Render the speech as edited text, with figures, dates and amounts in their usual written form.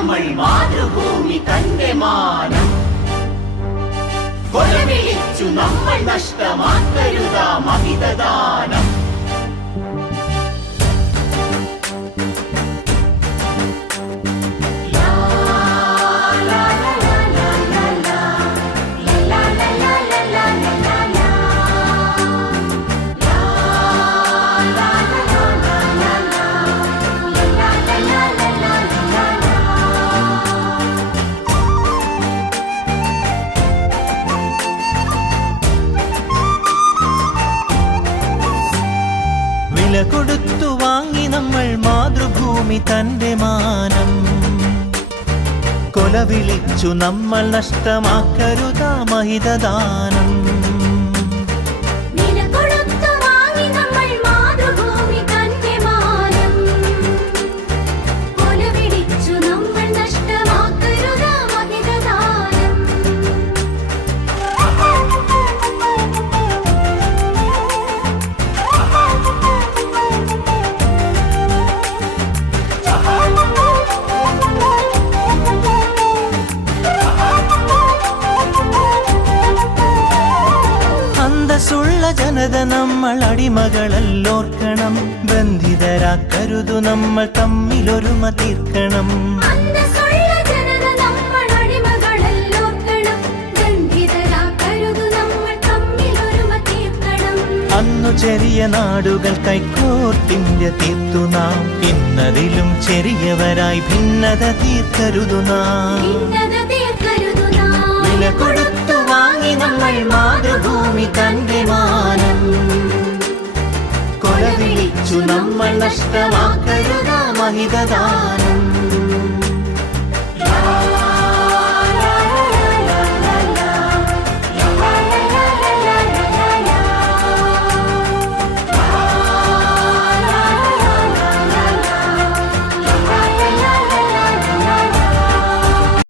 നമ്മൾ മാതൃഭൂമി തന്റെ മാനം കൊലവിളിച്ചു നമ്മൾ നഷ്ടമാക്കരുതാ മഹിതദാനം. വില കൊടുത്തു വാങ്ങി നമ്മൾ മാതൃഭൂമി തന്റെ മാനം കൊലവിളിച്ചു നമ്മൾ നഷ്ടമാക്കരുതാ മഹിതദാനം. അന്തസ്സുള്ള ജനത നമ്മൾ അടിമകളല്ലോർക്കണം, ബന്ധിതരാക്കരുതു നമ്മൾ തമ്മിലൊരുമ തീർക്കണം. അന്നു ചെറിയ നാടുകൾ കൈക്കോർത്തിന്ത്യ തീർത്തു നാം, ഇന്നതിലും ചെറിയവരായി ഭിന്നത തീർക്കരുതു നാം. വില കൊടുത്തു വാങ്ങി നമ്മൾ മാതൃഭൂമി തന്റെ മാനം കൊലവിളിച്ചു നമ്മൾ നഷ്ടമാക്കരുതാ മഹിതദാനം.